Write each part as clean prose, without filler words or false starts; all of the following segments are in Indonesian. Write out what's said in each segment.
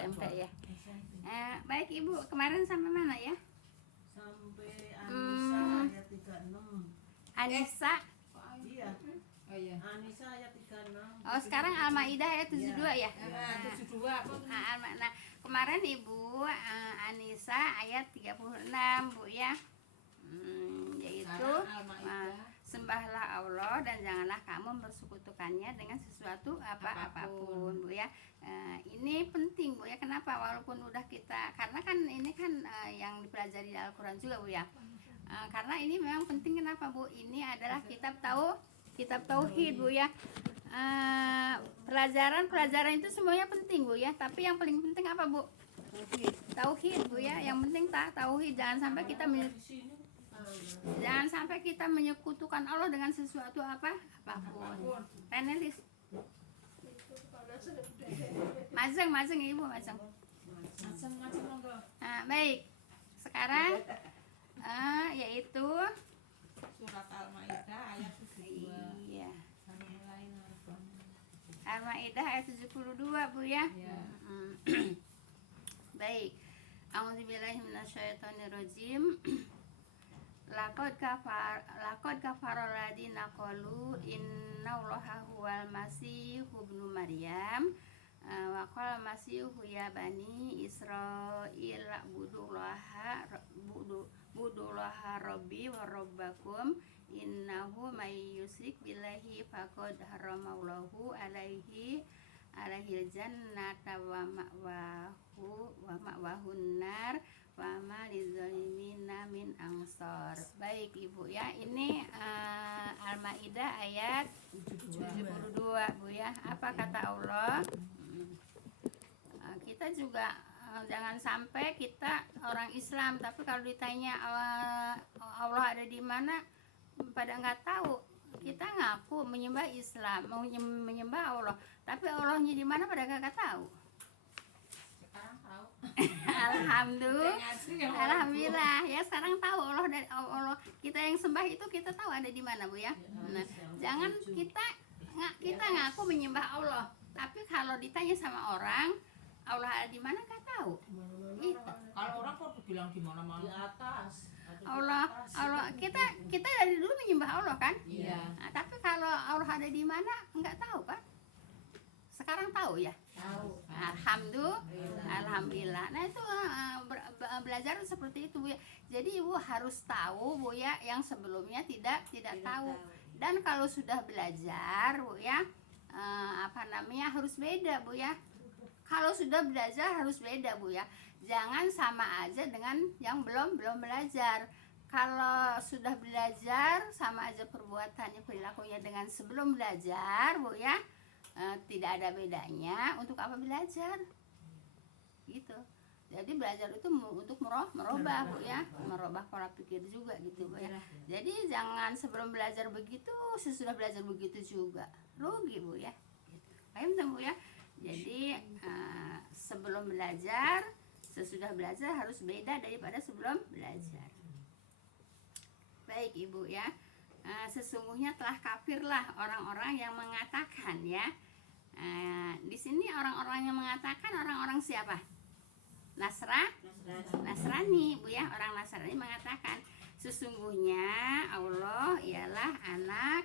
SMP ya. Baik Ibu, kemarin sampai mana ya? Sampai Anisa ayat 36. Anisa. Iya. Oh iya. Anisa ayat 36. Oh, sekarang Al-Maidah ayat 72 ya? 72 apa? Nah, kemarin Ibu Anisa ayat 36 Bu ya. Yaitu Sekarang Al-Maidah. sembahlah Allah dan janganlah kamu bersekutukannya dengan sesuatu apapun Bu ya. Ini penting Bu ya. Kenapa? Walaupun udah kita, karena kan ini kan yang dipelajari di Al-Quran juga Bu ya. Karena ini memang penting. Kenapa Bu? Ini adalah kitab tauhid Bu ya. Pelajaran itu semuanya penting Bu ya. Tapi yang paling penting apa Bu? Tauhid Bu ya. Yang penting tauhid. Jangan sampai kita menyekutukan Allah dengan sesuatu apapun. Renelis. Mazeng Ibu mazeng. Macam-macam monggo. Baik. Sekarang yaitu Surat Al-Maidah ayat 72. iya. Mulai nonton. Al-Maidah ayat 72 Bu ya. Ya. Baik. A'udzubillahi minasyaitonirrajim. Laqad kafara alladziina qalu innallaha huwal masiihu ibnu Maryam wa qala masiihu ya bani Israil budullaha rabbi wa rabbakum innahu may yusyrik billahi faqad haramallahu alaihi jannata wa ma'wahun nar wa ma lizalimina min ansor. Baik Ibu ya, ini Al-Maidah ayat 72 Bu ya. Apa kata Allah? Kita juga jangan sampai kita orang Islam tapi kalau ditanya Allah ada di mana pada nggak tahu. Kita ngaku menyembah Islam, mau menyembah Allah, tapi Allahnya di mana pada nggak tahu. Sekarang tahu. Alhamdulillah ya, sekarang tahu Allah kita yang sembah itu kita tahu ada di mana Bu ya. Nah, jangan kita ngaku menyembah Allah, tapi kalau ditanya sama orang Allah ada di mana nggak tahu. Gitu. Kalau orang kok bilang di mana-mana. Di atas. Allah kita dari dulu menyembah Allah kan. Iya. Nah, tapi kalau Allah ada di mana nggak tahu kan. Sekarang tahu ya. Tahu. Alhamdulillah. Nah itu belajar seperti itu Bu ya. Jadi Ibu harus tahu Bu ya yang sebelumnya tidak tahu. Dan kalau sudah belajar Bu ya harus beda Bu ya. Kalau sudah belajar harus beda Bu ya. Jangan sama aja dengan yang belum belajar. Kalau sudah belajar sama aja perbuatannya, perilakunya dengan sebelum belajar Bu ya. Tidak ada bedanya. Untuk apa belajar? Gitu. Jadi belajar itu untuk merubah Bu ya, merubah pola pikir juga gitu Bu ya. Jadi jangan sebelum belajar begitu, sesudah belajar begitu juga. Rugi Bu ya. Paham Bu ya? Jadi sebelum belajar, sesudah belajar harus beda daripada sebelum belajar. Baik Ibu ya. Sesungguhnya telah kafirlah orang-orang yang mengatakan ya. Di sini orang-orang yang mengatakan orang-orang siapa? Nasrani Bu ya. Orang Nasrani mengatakan sesungguhnya Allah ialah anak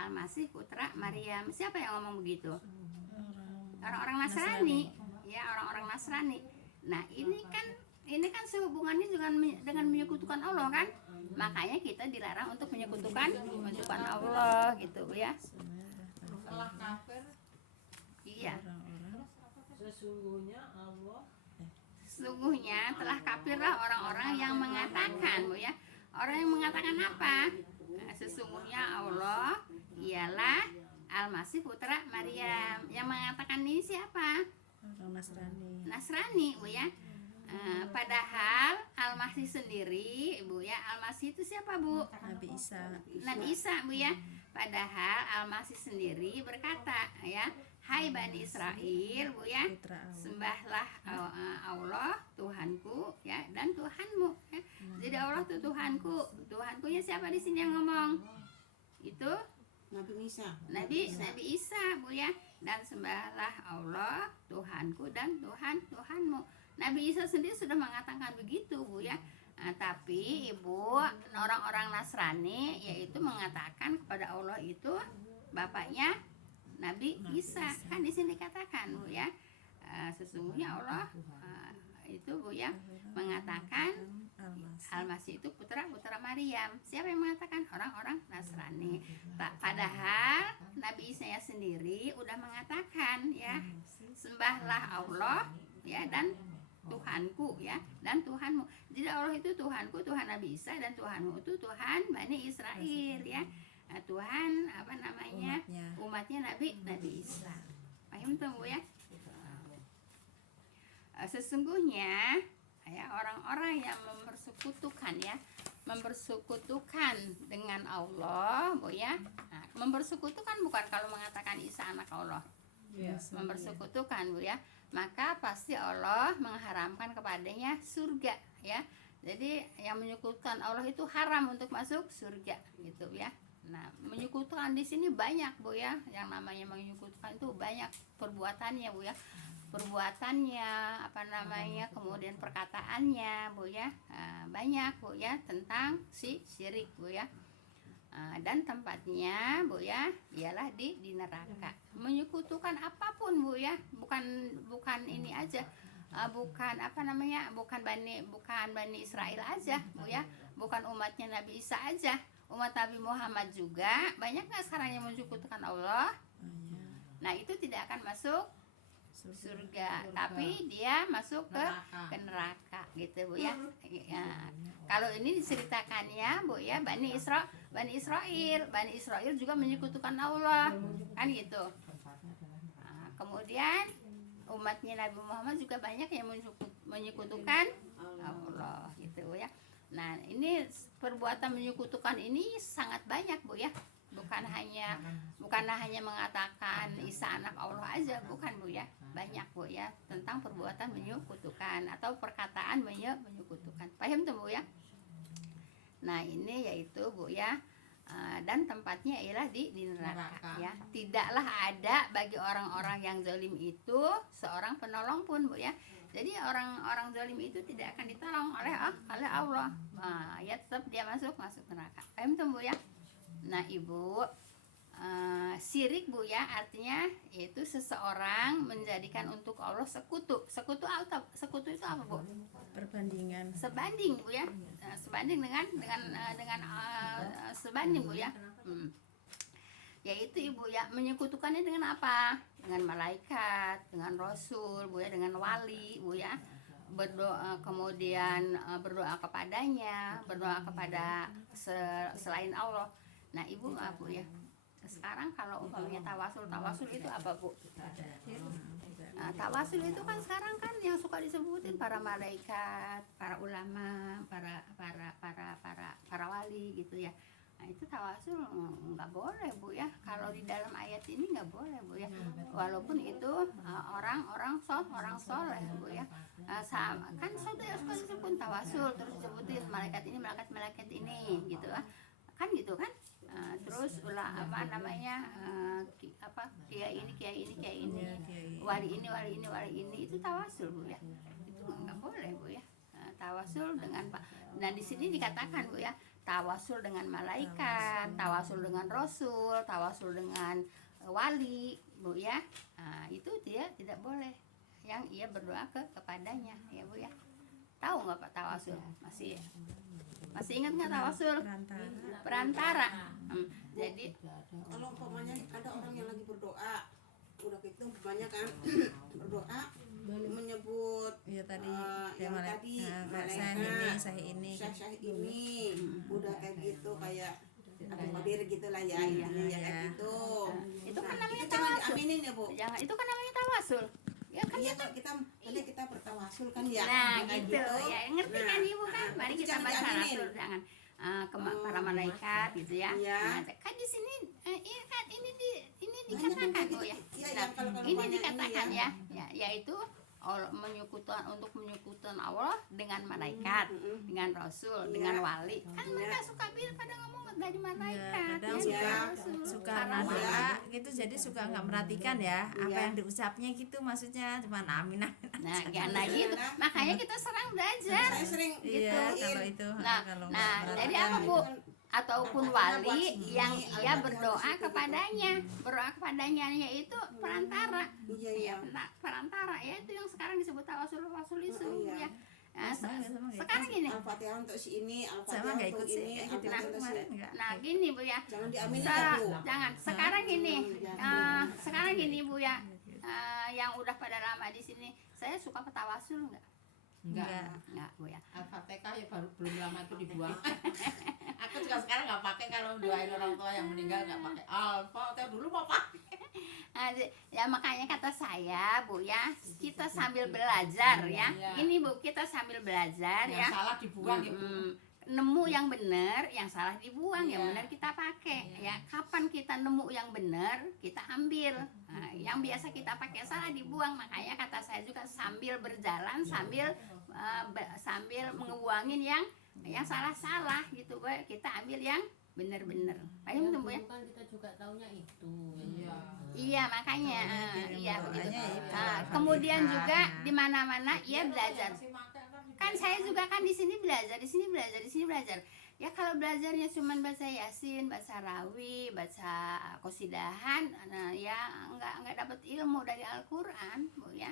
Al-Masih putra Maryam. Siapa yang ngomong begitu? Orang-orang Nasrani. Ya, orang-orang Nasrani. Nah, ini kan sehubungannya dengan menyekutukan Allah kan? Makanya kita dilarang untuk menyekutukan Allah gitu ya. Setelah kafir. Iya. Sesungguhnya Telah kafirlah orang-orang yang mengatakan Bu ya. Orang yang mengatakan apa? Sesungguhnya Allah ialah Al-Masih putra Maryam. Yang mengatakan ini siapa? Orang Nasrani Bu ya. Padahal Al-Masih sendiri Bu ya. Al-Masih itu siapa Bu? Nabi Isa Bu ya. Padahal Al-Masih sendiri berkata ya, hai Bani Israel Bu ya, sembahlah Allah Tuhanku ya dan Tuhanmu ya. Jadi Allah itu Tuhankunya siapa di sini yang ngomong? Itu Nabi Isa. Nabi Isa Bu ya. dan sembahlah Allah Tuhanku dan Tuhanmu. Nabi Isa sendiri sudah mengatakan begitu, Bu ya. Nah, tapi Ibu, orang-orang Nasrani yaitu mengatakan kepada Allah itu bapaknya Nabi Isa. Kan di sini dikatakan, Bu ya. Sesungguhnya Allah itu, Bu ya, mengatakan Al-Masih itu putra Maryam. Siapa yang mengatakan? Orang-orang Nasrani. Padahal Nabi Isa sendiri udah mengatakan ya, sembahlah Allah ya dan Tuhanku ya dan Tuhanmu. Jadi Allah itu Tuhanku, Tuhan Nabi Isa, dan Tuhanmu itu Tuhan Bani Israel ya. Nah, Tuhan apa namanya? Umatnya Nabi Isa. Paham tuh, Bu ya? Sesungguhnya ya orang-orang yang mempersekutukan dengan Allah, Bu ya. Nah, mempersekutukan bukan kalau mengatakan Isa anak Allah. Mempersekutukan, Bu ya. Maka pasti Allah mengharamkan kepadanya surga ya. Jadi yang menyekutukan Allah itu haram untuk masuk surga gitu ya. Nah, menyekutukan di sini banyak, Bu ya. Yang namanya menyekutukan itu banyak perbuatannya, Bu ya. Perbuatannya apa namanya, kemudian perkataannya, Bu ya. Banyak, Bu ya, tentang si syirik, Bu ya. Dan tempatnya, Bu ya, ialah di neraka. Menyekutukan apapun, Bu ya, bukan ini aja, bukan apa namanya, bukan Bani Israel aja, Bu ya, bukan umatnya Nabi Isa aja, umat Nabi Muhammad juga banyak nggak sekarang yang menyekutukan Allah. Nah, itu tidak akan masuk surga, tapi dia masuk ke neraka gitu, Bu ya. Kalau ini diceritakannya, Bu ya, Bani Israel juga menyekutukan Allah kan gitu. Kemudian umatnya Nabi Muhammad juga banyak yang menyekutukan Allah gitu, Bu ya. Nah, ini perbuatan menyekutukan ini sangat banyak, Bu ya. Bukanlah hanya mengatakan Isa anak Allah aja, bukan, Bu ya. Banyak, Bu ya, tentang perbuatan menyekutukan atau perkataan menyekutukan. Paham tuh, Bu ya? Nah, ini yaitu, Bu ya, dan tempatnya ialah di neraka ya. Tidaklah ada bagi orang-orang yang zalim itu seorang penolong pun, Bu ya. Jadi orang-orang zalim itu tidak akan ditolong oleh Allah. Ya tetap dia masuk neraka. Paham tuh, Bu ya? Nah, Ibu, syirik, Bu ya, artinya yaitu seseorang menjadikan untuk Allah sekutu. Sekutu itu apa, Bu? Perbandingan. Sebanding, Bu ya. Sebanding dengan sebanding, Bu ya. Yaitu, Ibu ya, menyekutukannya dengan apa? Dengan malaikat, dengan rasul, Bu ya, dengan wali, Bu ya. Berdoa, kemudian berdoa kepadanya, berdoa kepada selain Allah. Nah, Ibu, Bu ya, sekarang kalau umpamanya tawasul itu apa, Bu? Nah, tawasul itu kan sekarang kan yang suka disebutin para malaikat, para ulama, para wali gitu ya. Nah, itu tawasul nggak boleh, Bu ya. Kalau di dalam ayat ini nggak boleh, Bu ya. Walaupun itu orang soleh, Bu ya. Kan sudah disebut tawasul, terus disebutin malaikat ini gitu kan gitu kan. Terus apa namanya, kiai ini, wali ini itu tawasul, Bu ya. Itu nggak boleh, Bu ya. Tawasul dengan nah di sini dikatakan, Bu ya, tawasul dengan malaikat, tawasul dengan rasul, tawasul dengan wali, Bu ya. Itu dia tidak boleh yang ia berdoa kepadanya ya, Bu ya. Tahu nggak Pak tawasul? Masih ingat nggak tawasul? Perantara. Jadi kalau umpamanya ada orang yang lagi berdoa, udah gitu umpamanya kan berdoa menyebut tadi yang tadi malaikat, saya ini udah kayak gitu, kayak Abdul Qadir gitulah ya, intinya kayak gitu. Itu kan namanya itu jangan tawasul. diaminin ya, Bu. Jangan, itu kan namanya tawasul. Ya kan Iya, kalau kita bertawasul kan ya. nah kayak gitu ya, ngerti Nah, kan Ibu kan? Mari itu kita jangan baca diaminin. rasul, jangan para malaikat gitu ya. Iya. Nah, kan di sini iya kan ini Banyak dikatakan, yang Bu kayak ya. gitu. Iya, Nah, yang kalau ini banyak dikatakan ini ya, yaitu menyekutukan Allah dengan malaikat, dengan rasul, Iya. dengan wali. Kan Iya. mereka suka pada ngomong dari Ya, malaikat, kadang ya, suka dari rasul. suka Karena nada gitu, jadi suka nggak merhatikan ya apa Iya. yang diucapnya gitu, maksudnya cuma amin amin. nah gitu. Makanya kita serang belajar. Saya sering Iya, gituin. kalau itu Nah, kalau nah, nggak jadi merhatikan apa, Bu? gitu. Ataupun Al-Fatihah buat wali sini, yang ia Al-Fatihah berdoa di situ, kepadanya, yaitu perantara. Iya, iya. Perantara ya, itu yang sekarang disebut tawasul itu Iya. ya. Nah, Sama nggak sekarang gini. Al-Fatihah untuk si ini, Sama Al-Fatihah nggak untuk ikut sih ini, kayak gitu Al-Fatihah untuk si kemarin nggak. Nah, gini Bu ya. Jangan diaminin Sa- ya, Bu. Jangan. Sekarang gini. Jangan. Sekarang gini Bu ya. Yang udah pada lama di sini, saya suka petawasul enggak? Enggak. Enggak Bu ya. Al-Fatihah ya baru belum lama itu dibuang. Aku juga sekarang nggak pakai kalau doain orang tua yang meninggal, nggak pakai Al-Fatihah. Dulu mau pakai. Ya makanya kata saya Bu ya, kita sambil belajar ya. Iya. Ini Bu, kita sambil belajar Yang ya. salah dibuang ya Bu. Nemu yang benar, yang salah dibuang, yang Iya. benar kita pakai. Iya. Ya, kapan kita nemu yang benar, kita ambil. Nah, yang biasa kita pakai salah dibuang. Makanya kata saya juga sambil berjalan, sambil ngebuangin yang salah-salah gitu, Bu. Kita ambil yang benar-benar. Paham tuh Bu ya? Kan kita juga taunya itu. Iya. Iya, makanya iya begitu. doanya itu. Kemudian Al-Fatihah. juga di mana-mana ia belajar. Masih makan Kan saya juga kan di sini belajar, di sini belajar. Ya kalau belajarnya cuma baca Yasin, baca Rawi, baca Qosidahan, nah ya nggak dapat ilmu dari Al-Qur'an, Bu ya.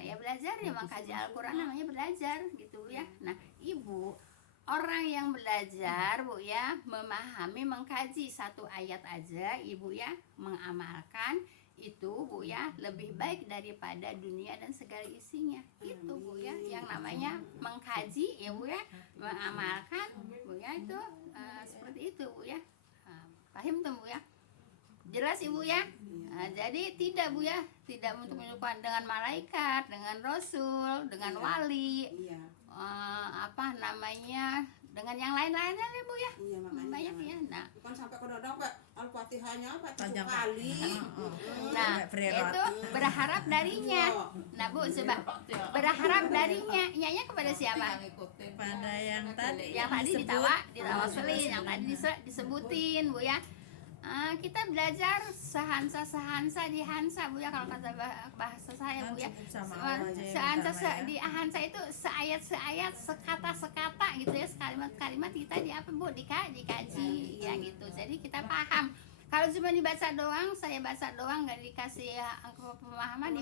Ya belajar ya mengkaji Al-Qur'an namanya belajar gitu ya. Nah, Ibu orang yang belajar Bu ya, memahami, mengkaji satu ayat aja Ibu ya, mengamalkan itu Bu ya, lebih baik daripada dunia dan segala isinya. Itu Bu ya, yang namanya mengkaji ya Bu ya, mengamalkan Bu ya, itu seperti itu Bu ya. Paham tuh Bu ya? Jelas Ibu ya? Jadi tidak Bu ya, tidak untuk menyekutukan dengan malaikat, dengan rasul, dengan wali, Iya. apa namanya, dengan yang lain-lainnya ya Bu ya. Iya, makanya Banyak jangan. ya. Nah, Bukan sampai kadang-kadang Pak Al-Fatihahnya apa 7 Panjang, Pak. kali. nah Bererot. itu berharap darinya. Nah Bu, coba berharap darinya, nyanya kepada siapa? Yang ngikutin. Pada yang tadi Yang tadi disebut. ditawasulin, yang tadi disebutin Bu ya. Kita belajar sehansa di hansa Bu ya, kalau kata bahasa saya Bu ya. Cukup sama Allah aja yang Sehansa utama ya. di hansa itu seayat, sekata gitu ya, sekalimat-kalimat kita di apa Bu, dikaji ya gitu. Jadi kita paham. Kalau cuma dibaca doang, saya baca doang nggak dikasih pemahaman,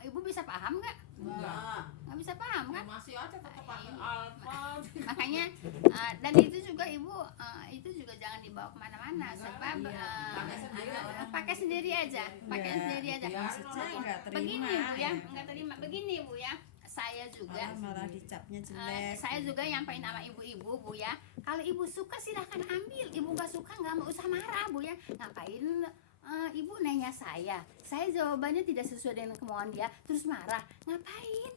ibu bisa paham nggak? Enggak. Nggak bisa paham kan? Masih aja tetap pakai Al-Fatihah. Makanya dan itu juga ibu itu juga jangan dibawa kemana-mana, sebab pakai sendiri aja, Iya, sendiri aja. maksudnya nggak terima. Begini Bu ya, nggak terima. Begini Bu ya, saya juga Malah dicapnya jelek. saya juga nyampain sama ibu-ibu Bu ya, kalau ibu suka silahkan ambil, ibu nggak suka nggak mau usah marah Bu ya. Ngapain ibu nanya saya jawabannya tidak sesuai dengan kemauan dia terus marah, ngapain?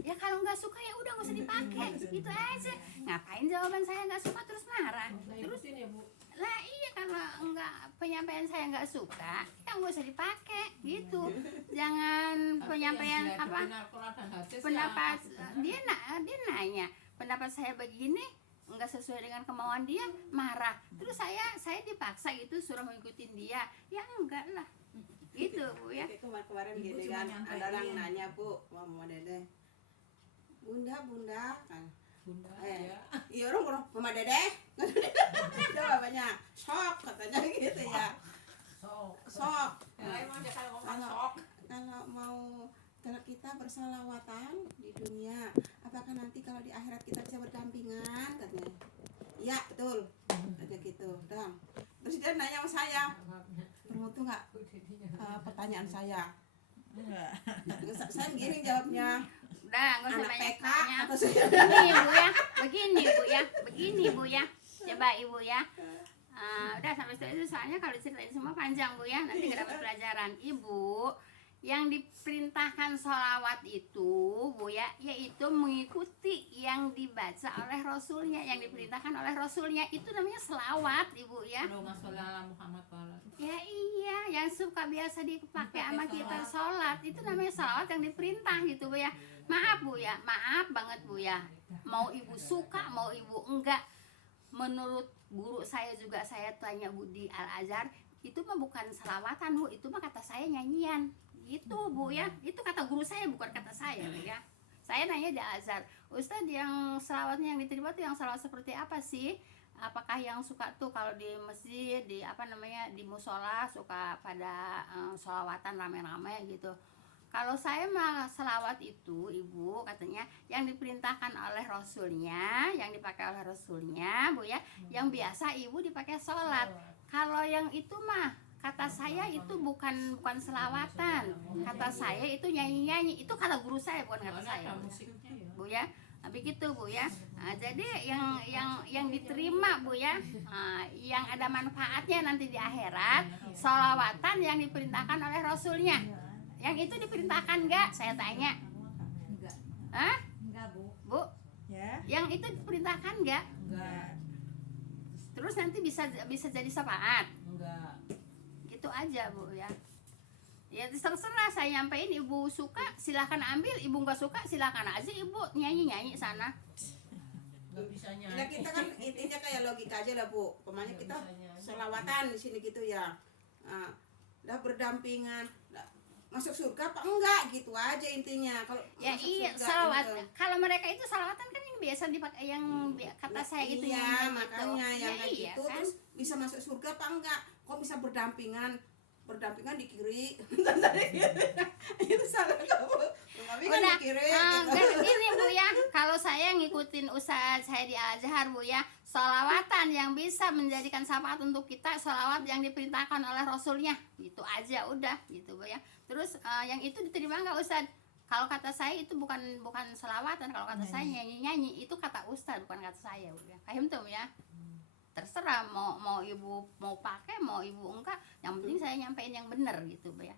Ya kalau nggak suka ya udah nggak usah dipakai, gitu aja. Ngapain jawaban saya nggak suka terus marah? Terus Terusin ya Bu. lah iya, kalau nggak penyampaian saya nggak suka ya nggak usah dipakai gitu. Jangan penyampaian apa pendapat dia nanya pendapat saya begini nggak sesuai dengan kemauan dia, marah. Terus saya dipaksa gitu suruh ngikutin dia, ya enggak lah gitu Bu ya. Kayak kemarin Ibu gini cuma kan, nyampein. ada orang nanya Bu, Mama Dede, Bunda kan, Bunda Eh. ya. iya orang Mama Dede, jawabannya sok katanya gitu ya, sok. Ya emang dia kalau ngomong Kalau- sok. Kalau kita bersalawatan di dunia, apakah nanti kalau di akhirat kita bisa berdampingan katanya? Iya betul, kata gitu. Dam. Terus dia nanya sama saya, bermutu nggak pertanyaan saya? Enggak. Saya begini jawabnya, Udah nggak usah anak banyak PK tanya. atau saya? Begini Bu ya, coba Ibu ya. Udah sampai situ soalnya kalau ceritain semua panjang Bu ya, nanti nggak dapat pelajaran. Ibu yang diperintahkan sholawat itu Bu ya, yaitu mengikuti yang dibaca oleh Rasulnya, yang diperintahkan oleh Rasulnya, itu namanya selawat Ibu ya. Allahumma sholli ala Muhammad wa ala. Ya iya, yang suka biasa dipakai sama Dipakai kita sholawat. sholat, itu namanya sholawat yang diperintah gitu Bu ya. Maaf Bu ya, maaf banget Bu ya, mau Ibu suka mau Ibu enggak, menurut guru saya juga, saya tanya Bu di Al-Azhar, itu mah bukan selawatan Bu, itu mah kata saya nyanyian gitu Bu ya. Itu kata guru saya, bukan kata saya Bu ya. Saya nanya di Al-Azhar, Ustadz yang selawatnya yang diterima tuh yang selawat seperti apa sih? Apakah yang suka tuh kalau di masjid, di apa namanya, di musola suka pada selawatan rame-rame gitu. Kalau saya mah selawat itu Ibu katanya yang diperintahkan oleh Rasulnya, yang dipakai oleh Rasulnya Bu ya, yang biasa Ibu dipakai sholat. Kalau yang itu mah kata saya itu bukan selawatan, kata saya itu nyanyi-nyanyi, itu kata guru saya bukan kata Soalnya saya ada musiknya ya. Bu ya. Nah, begitu Bu ya. Nah, jadi yang diterima Bu ya, yang ada manfaatnya nanti di akhirat, sholawatan yang diperintahkan oleh Rasulnya. Yang itu diperintahkan enggak? Saya tanya. Enggak. Hah? Enggak, Bu. Bu, Ya, yang itu diperintahkan enggak? Enggak. Terus nanti bisa jadi syafaat. Enggak. Gitu aja Bu ya. Ya terserah, saya nyampein, Ibu suka silahkan ambil, Ibu nggak suka silahkan aja Ibu nyanyi sana. Enggak bisa Nah nyanyi. kita kan intinya kayak logika aja lah Bu. Pokoknya kita selawatan di sini gitu ya. Udah berdampingan, masuk surga apa enggak gitu aja intinya. Kalau Ya masuk iya, surga salawat. gitu. Kalau mereka itu salawatan kan yang biasa dipakai, yang kata saya gitu Iya, nyanyi makanya gitu. yang Ya kayak iya gitu kan. terus bisa masuk surga apa enggak? Kok bisa berdampingan di kiri? Itu salah kamu. Tapi kan Udah, di kiri dan gitu. gini Bu ya, kalau saya ngikutin usaha saya di Al-Azhar Bu ya, sholawatan yang bisa menjadikan syafaat untuk kita, sholawat yang diperintahkan oleh Rasulnya, gitu aja udah gitu Bu ya. Terus yang itu diterima nggak Ustad? Kalau kata saya itu bukan sholawatan, kalau kata saya nyanyi, itu kata Ustad bukan kata saya Bu ya. Paham tuh ya? Terserah mau Ibu mau pakai mau Ibu enggak, yang penting saya nyampein yang benar gitu Bu ya.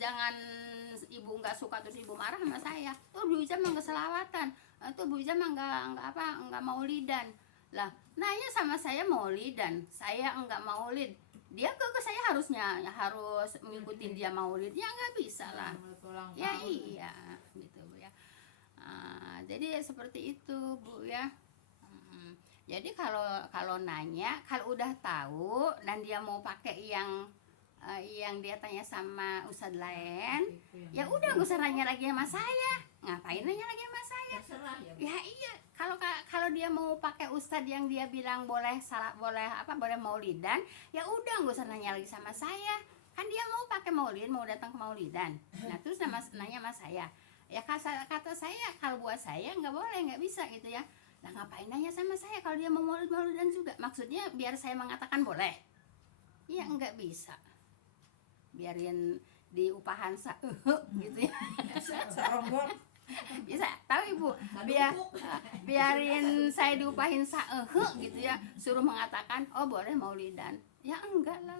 Jangan Ibu nggak suka terus Ibu marah sama saya, tuh Bu Ija mah nggak selawatan, tuh Bu Ija mah nggak maulidan lah. Nanya sama saya maulidan, saya enggak maulid, dia ke saya harus mengikuti dia maulid, ya nggak bisa lah. Ya iya gitu Bu ya. Jadi seperti itu Bu ya. Jadi kalau nanya, kalau udah tahu dan dia mau pakai yang dia tanya sama ustadz lain, ya udah nggak usah nanya lagi sama saya. Ngapain nanya lagi sama saya? Terserah ya. Ya iya, kalau dia mau pakai ustadz yang dia bilang boleh maulidan, ya udah nggak usah nanya lagi sama saya. Kan dia mau pakai maulid, mau datang ke maulidan. Nah terus nanya sama saya. Ya kata saya, kalau buat saya nggak boleh, nggak bisa gitu ya. Nah ngapain nanya sama saya kalau dia mau maulidan juga? Maksudnya biar saya mengatakan boleh? Ya nggak bisa. Biarin di upahan gitu ya. serombong. Bisa tahu Ibu, biarin saya diupahin gitu ya, suruh mengatakan oh boleh maulidan, ya enggak lah,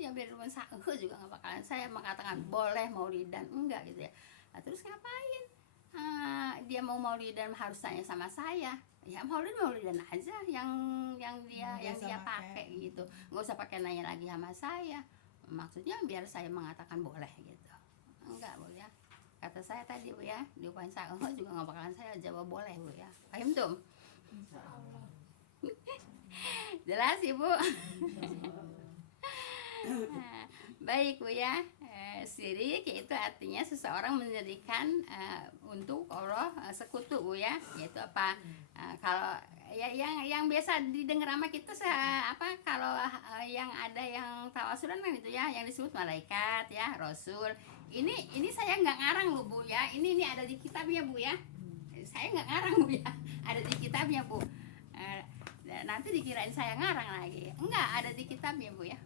dia biar juga nggak bakalan saya mengatakan boleh maulidan, enggak gitu ya. Nah, terus ngapain dia mau maulidan harus tanya sama saya? Ya maulidan aja yang dia pakai gitu, nggak usah pakai nanya lagi sama saya. Maksudnya biar saya mengatakan boleh gitu, enggak Bu ya. Kata saya tadi Bu ya, diupahin juga nggak bakalan saya jawab boleh Bu ya. Paham tuh? Jelas Ibu. Baik Bu ya. Syirik itu artinya seseorang menjadikan untuk Allah sekutu Bu ya. Yaitu apa? Kalau ya yang biasa didengar sama kita kalau yang ada yang tawasulan kan itu ya, yang disebut malaikat ya, rasul. Ini saya nggak ngarang loh Bu ya. Ini ada di kitabnya Bu ya. Saya nggak ngarang Bu ya. Ada di kitabnya Bu. Nanti dikirain saya ngarang lagi. Enggak, ada di kitabnya Bu ya.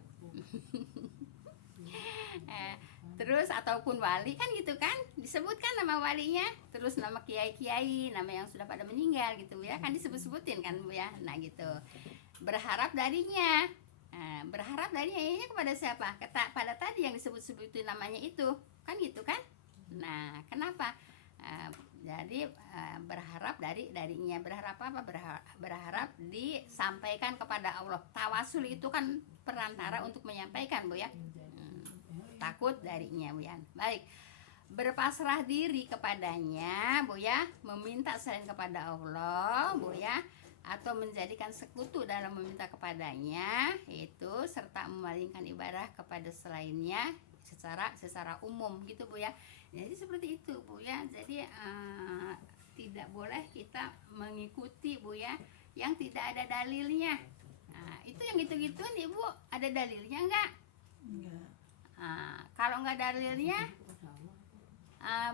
Terus ataupun wali kan gitu kan, disebutkan nama walinya, terus nama kiai-kiai, nama yang sudah pada meninggal gitu ya, kan disebut-sebutin kan Bu ya. Nah gitu, berharap darinya. Berharap darinya kepada siapa? Pada tadi yang disebut-sebutin namanya itu kan gitu kan. Nah, kenapa? Jadi berharap darinya, berharap apa? Berharap disampaikan kepada Allah. Tawasul itu kan perantara untuk menyampaikan, Bu ya. Takut darinya, Bu ya. Baik. Berpasrah diri kepadanya, Bu ya, meminta selain kepada Allah, Bu ya, atau menjadikan sekutu dalam meminta kepadanya, itu serta memalingkan ibadah kepada selainnya secara umum gitu, Bu ya. Jadi seperti itu, Bu ya. Jadi tidak boleh kita mengikuti, Bu ya, yang tidak ada dalilnya. Nah, itu yang gitu-gituan, Ibu, ada dalilnya enggak? Enggak. Kalau enggak dalilnya,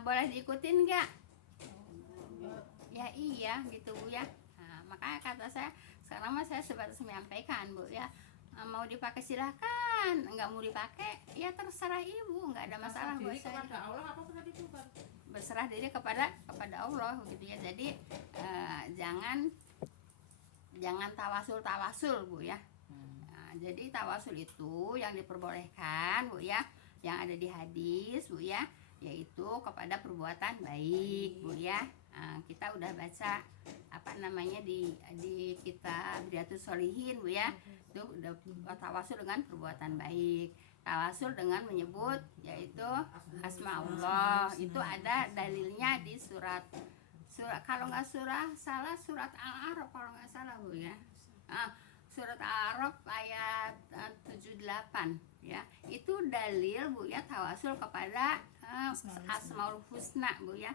boleh diikutin enggak? Ya iya gitu, Bu ya. Makanya kata saya, sekarang mah saya sebatas menyampaikan, Bu ya. Mau dipakai silahkan, enggak mau dipakai ya terserah Ibu, enggak ada masalah buat saya. Kepada Allah apa pernah dicoba? Berserah diri kepada Allah gitu ya. Jadi jangan tawasul Bu ya. Jadi tawasul itu yang diperbolehkan, Bu ya, yang ada di hadis, Bu ya, yaitu kepada perbuatan baik, Bu ya. Kita udah baca apa namanya di kitab Riyadhus Shalihin, Bu ya. Itu udah tawasul dengan perbuatan baik. Tawasul dengan menyebut yaitu asmaullah. Itu ada dalilnya di surat kalau nggak salah surat Al-A'raf kalau nggak salah, Bu ya. Surat Al-A'raf ayat 78 ya. Itu dalil, Bu ya, tawasul kepada Asmaul Husna, Bu ya.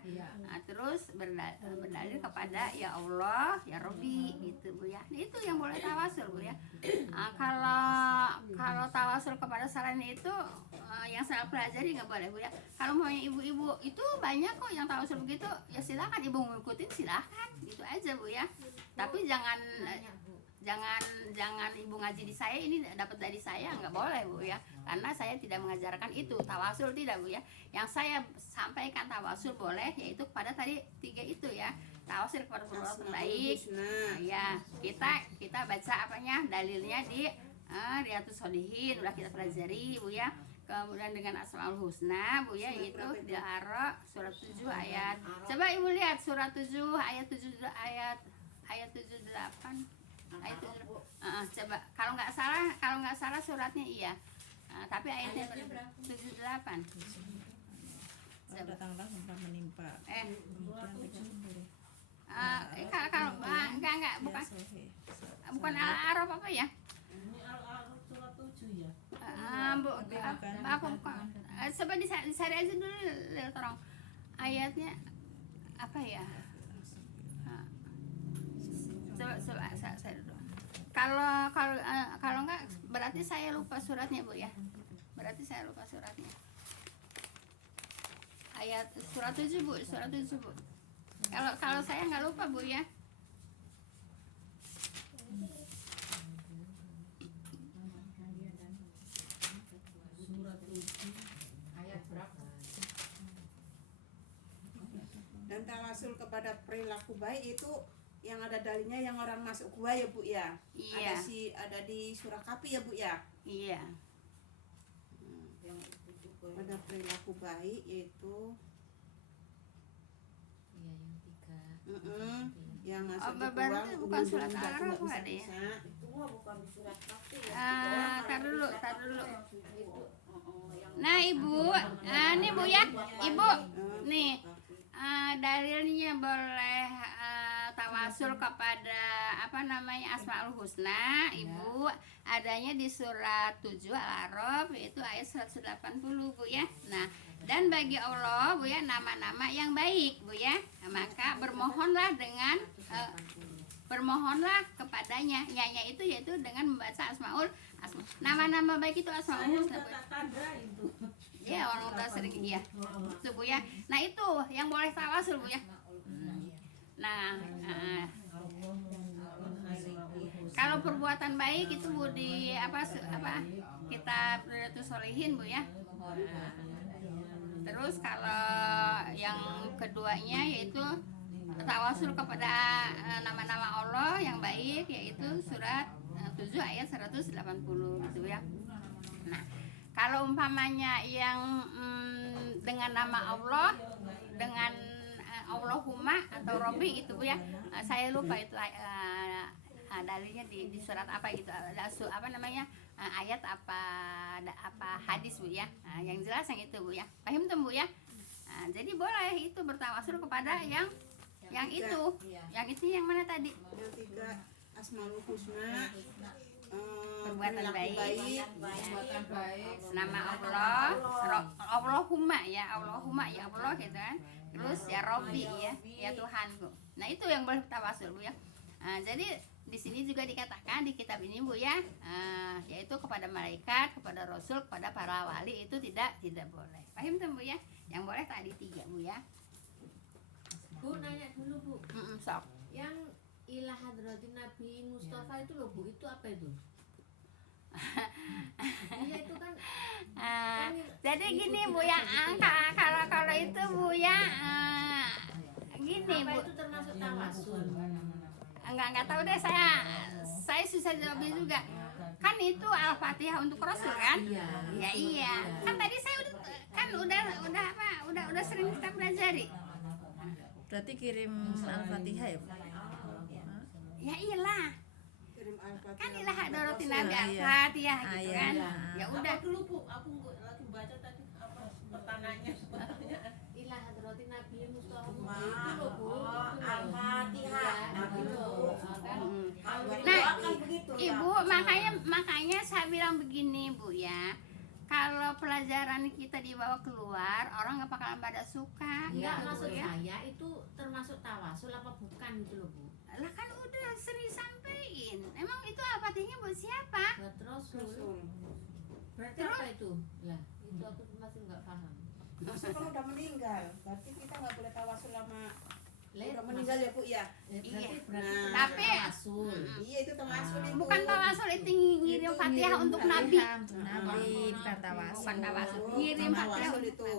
Terus berdalil kepada ya Allah, ya Robbi gitu, Bu ya. Itu yang boleh tawasul, Bu ya. Kalau tawasul kepada selain itu yang saya pelajari nggak boleh, Bu ya. Kalau mau ibu-ibu itu banyak kok yang tawasul begitu, ya silakan ibu ngikutin, silakan gitu aja, Bu ya. Tapi jangan ibu ngaji di saya ini dapat dari saya, nggak boleh, Bu ya, karena saya tidak mengajarkan itu tawasul, tidak, Bu ya. Yang saya sampaikan tawasul boleh, yaitu kepada tadi 3 itu ya, tawasul kepada perbuatan baik. Ya kita baca apanya dalilnya di Riyadhus Shalihin, udah kita pelajari, Bu ya. Kemudian dengan Asmaul Husna, Bu ya, yaitu di Ar-Ra surat 7 ayat. Coba Ibu lihat surat 7 ayat 78. Coba kalau nggak salah suratnya iya, tapi ayatnya 78. Datanglah tempat menimpa. Kalau enggak bukan Al-A'raf apa ya? Ini Al-A'raf surat 7 ya. Bukan. Coba disari aja dulu, tolong. Ayatnya apa ya? Coba saya dulu. Kalau enggak berarti saya lupa suratnya, Bu ya. Berarti saya lupa suratnya. Ayat surat 7, Bu, surat 7, Bu. Kalau saya nggak lupa, Bu ya. Surat 7 Ayat berapa? Dan tawasul kepada perilaku baik itu yang ada dalilnya yang orang masuk gua ya, Bu ya. Iya. Ada di surah Kafi ya, Bu ya. Iya. Yang itu juga. Pada perilaku baik yaitu Iya, yang 3. yang masuk di berarti gua bukan surat ujung-ujung Al-A'raf nggak nggak deh? bisa. Itu mah bukan di surat Kafi ya. Tar dulu. Itu yang Nah, Ibu, nih Bu ya, Ibu, nih dalilnya boleh tawasul kepada apa namanya Asmaul Husna, Ibu, adanya di surat 7 Al-A'raf, yaitu ayat 180, Bu ya. Nah, dan bagi Allah, Bu ya, nama-nama yang baik, Bu ya. Maka bermohonlah kepadanya. Nyanya itu yaitu dengan membaca nama-nama baik itu Asmaul Husna, Bu. tanda itu. Ya, orang tua sering iya. Itu, Bu ya. Nah, itu yang boleh tawasul, Bu ya. Nah, kalau perbuatan baik itu, Bu, di kitab Riyadhus Shalihin, Bu ya. Terus kalau yang keduanya yaitu tawasul kepada nama-nama Allah yang baik, yaitu surat 7 ayat 180 gitu ya. Nah, kalau umpamanya yang dengan nama Allah, dengan Allahumma atau Robbi itu Bu ya. Saya lupa itu dalilnya di surat apa gitu, apa namanya, ayat apa hadis Bu ya. Yang jelas yang itu Bu ya. Paham tuh Bu ya. Jadi boleh itu bertawasul kepada yang itu. Iya. Yang itu yang mana tadi? Yang 3 Asmaul Husna, Perbuatan baik. Perbuatan baik. Nama Allah, Allahumma ya Allah gitu kan. Terus ya Robbi ya Tuhanku. Nah itu yang boleh tawasul Bu ya. Jadi di sini juga dikatakan di kitab ini Bu ya, yaitu kepada malaikat, kepada rasul, kepada para wali itu tidak boleh. Paham tuh Bu ya? Yang boleh tadi 3 Bu ya. Bu, nanya dulu Bu, Sok. yang ilah hadratin Nabi Mustafa itu loh Bu, itu apa itu? Iya itu kan. Jadi gini Bu ya, kalau itu Bu ya, gini Apa Bu. itu termasuk tawasul? Enggak tahu deh, saya susah jawabnya juga. Kan itu Al-Fatihah untuk Rasul kan? Ya iya. Kan tadi saya udah sering kita pelajari. Berarti kirim Al-Fatihah ya, Bu? Ya iyalah. kirim Al-Fatihah. Kan ilah hadratin Nabi Iya. Al-Fatihah gitu Iya. kan. Iya. Ya Apa udah. dulu Bu, aku lagi baca tadi apa pertanyaannya. Ilah hadratin Nabi Mustafa itu Wah, loh Bu. Al-Fatihah. Iya, gitu. Kan? Nah, Ibu, makanya saya bilang begini Bu ya. Kalau pelajaran kita dibawa keluar, orang nggak bakalan pada suka. Enggak, gitu, Bu, maksud ya. saya itu termasuk tawasul apa bukan gitu loh Bu? Lah kan udah sering sampein. Emang itu Al-Fatihahnya buat siapa? Buat Rasul. Rasul. Berarti apa itu? Lah, itu aku masih nggak paham. Rasul kan udah meninggal, berarti kita nggak boleh tawasul sama Lihat, udah meninggal ya Bu ya. berarti Nah, tapi tawasul. Iya itu tawasul itu. Bukan tawasul, itu ngirim Itu Fatihah ngirim untuk Fatihah Nabi. Untuk Nabi, bukan tawasul. Bukan tawasul. Oh, Ngirim bukan Fatihah tawasul untuk itu.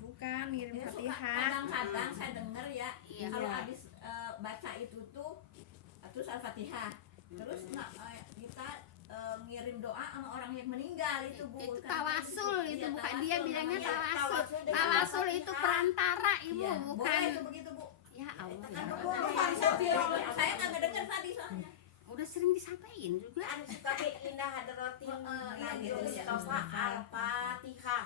Bukan ngirim Ya, suka Fatihah. kadang-kadang saya dengar ya Iya. kalau Iya. habis baca itu tuh terus Al-Fatihah terus kita ngirim doa sama orang yang meninggal itu Bu. Itu Kan tawasul itu, itu iya, bukan, tawasul dia bilangnya namanya. tawasul. dengan Tawasul itu Al-Fatihah. perantara Ibu, Iya, bukan. boleh itu begitu Bu. Ya Allah Kan ya. boleh. Saya nggak dengar tadi soalnya. Udah sering disampaikan juga. Kan suka indah hadratin Nabi gitu, ya. Mustafa Al-Fatihah.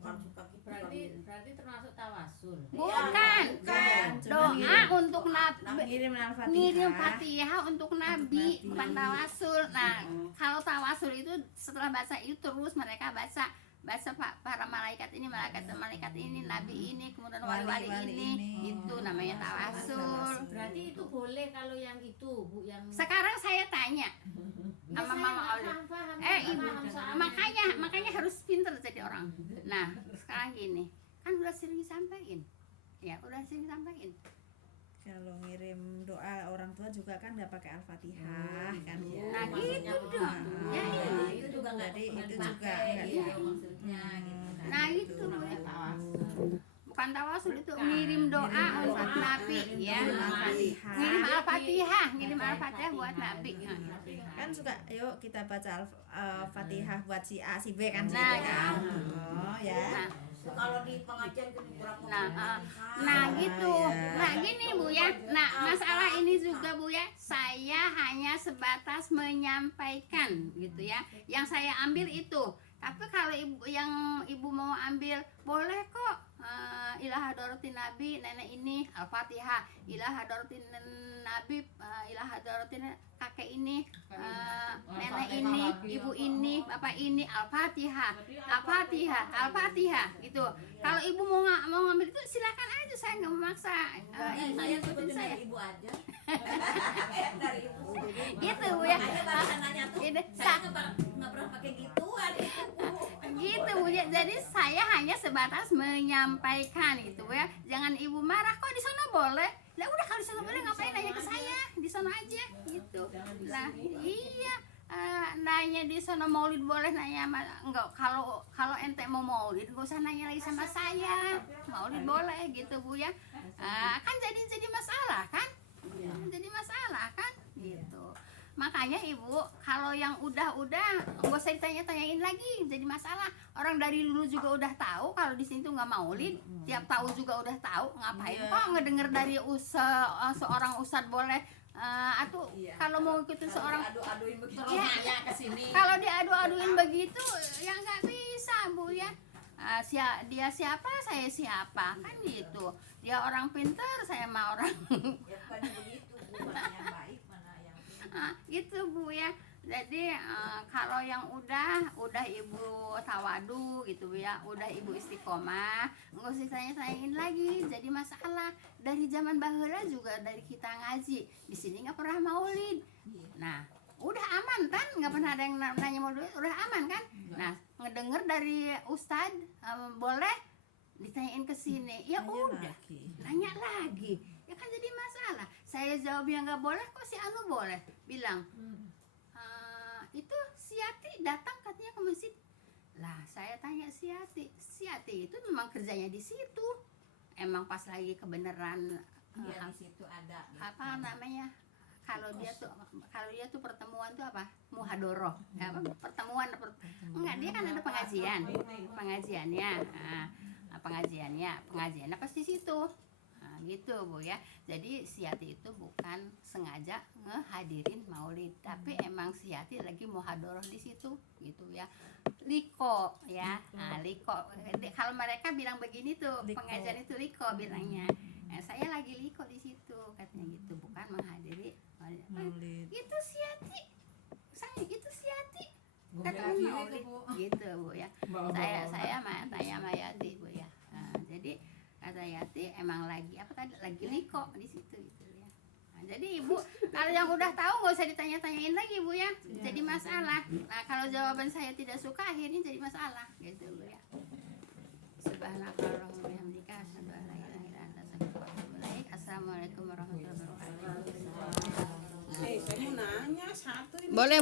Kan suka gitu. Berarti termasuk tawasul. Bukan. Bukan. Doa untuk Nabi. Ngirim Al-Fatihah. Ngirim Fatihah untuk Nabi, Nabi. bukan tawasul. Nah, kalau tawasul itu setelah baca itu terus mereka baca para malaikat ini, nabi ini, kemudian wali-wali Wali-wali ini, ini. itu namanya tawasul. Berarti itu boleh kalau yang itu Bu, yang Sekarang saya tanya Ya, sama saya Mama nggak Oli. paham, Ibu, paham soalnya. makanya harus pinter jadi orang. Nah, sekarang gini, kan udah sering disampaikan. Ya, udah sering disampaikan. Kalau ngirim doa orang tua juga kan nggak pakai Al-Fatihah kan ya. Nah, gitu dong. Ya, Ya, iya. itu juga nggak Jadi pernah itu dipakai, juga nggak gitu di- maksudnya gitu kan. Nah, itu Bu. namanya tawasul. Bukan tawasul, itu ngirim doa untuk Nabi ya. Ngirim Al-Fatihah. Ngirim Al-Fatihah buat Nabi. Kan suka yuk kita baca Al-Fatihah buat si A si B kan Nah, gitu kan. ya. Oh ya. Nah, Kalau di pengajian kan kurang Nah gitu. ya. Nah gini Bu ya. Nah masalah ini juga Bu ya, saya hanya sebatas menyampaikan gitu ya. Yang saya ambil itu. Tapi kalau ibu mau ambil, boleh kok. Ilah hadratin Nabi nenek ini Al-Fatihah. Ilah hadratin Nabi, ilah hadratin kakek ini, nenek ini, ibu ini, bapak ini, Al-Fatihah. Al-Fatihah gitu. Kalau ibu mau ngambil itu silakan aja, saya nggak memaksa. saya Ikutin ikutin saya. dari ibu aja. Dari ibu. Gitu Bu ya. Saya barusan nanya tuh. Ini Saya nggak pernah pakai gituan itu. gitu Bu ya. Jadi saya hanya sebatas menyampaikan gitu Bu ya. Jangan ibu marah, kok di sana boleh. Lah udah kalau di sana boleh ngapain nanya ke saya? Di sana aja gitu. Lah iya. Nanya di sana maulid boleh, nanya enggak, kalau ente mau maulid gak usah nanya lagi sama saya. Maulid boleh gitu Bu ya. Kan jadi masalah kan? Jadi masalah kan gitu. Maka makanya ibu kalau yang udah nggak usah ditanya-tanyain lagi jadi masalah. Orang dari dulu juga udah tahu kalau di sini tuh nggak maulid, tiap tahun juga udah tahu. Ngapain kok ngedenger dari seorang ustadz boleh atau kalau mau ikutin seorang adu-aduin begitu. Terus nanya ke sini. kalau diadu-aduin begitu ya nggak bisa bu ya. Dia siapa saya siapa kan gitu. Dia orang pintar saya mah orang Ya bukan begitu, Bu. Mana yang baik, mana yang gitu bu ya. Jadi kalau yang udah ibu tawadu gitu ya, udah ibu istiqomah, nggak usah tanya-tanyain lagi jadi masalah. Dari zaman baheula juga dari kita ngaji di sini nggak pernah maulid. Nah udah aman kan, nggak pernah ada yang nanya maulid, udah aman kan. Nah ngedenger dari ustad boleh ditanyain ke sini ya udah nanya lagi ya kan jadi masalah. Saya jawabnya nggak boleh kok si Anu boleh bilang itu si Yati datang katanya ke masjid. Lah saya tanya si Yati itu memang kerjanya di situ, emang pas lagi kebenaran di situ ada. apa namanya kalau dia tuh pertemuan tuh apa muhadoroh apa pertemuan enggak dia kan ada pengajiannya pengajiannya pas di situ gitu bu ya. Jadi si Yati itu bukan sengaja ngehadirin maulid tapi emang si Yati lagi muhadoroh di situ gitu ya. Liko ya liko kalau mereka bilang begini tuh pengajian itu liko bilangnya. Saya lagi liko di situ katanya gitu, bukan menghadiri maulid. Itu si Yati itu si Yati kata maulid gitu bu ya. Saya mah tanya sama Yati bu ya. Jadi kata Yati emang lagi liko di situ gitu ya. Jadi ibu kalau yang udah tahu nggak usah ditanya-tanyain lagi bu ya. Jadi masalah. Nah kalau jawaban saya tidak suka akhirnya jadi masalah gitu bu ya. Subhanakallahumma wa bihamdika asyhadu an la ilaha illa anta astaghfiruka wa atubu ilaik. Assalamualaikum warahmatullahi wabarakatuh. Saya mau nanya satu ini. Boleh.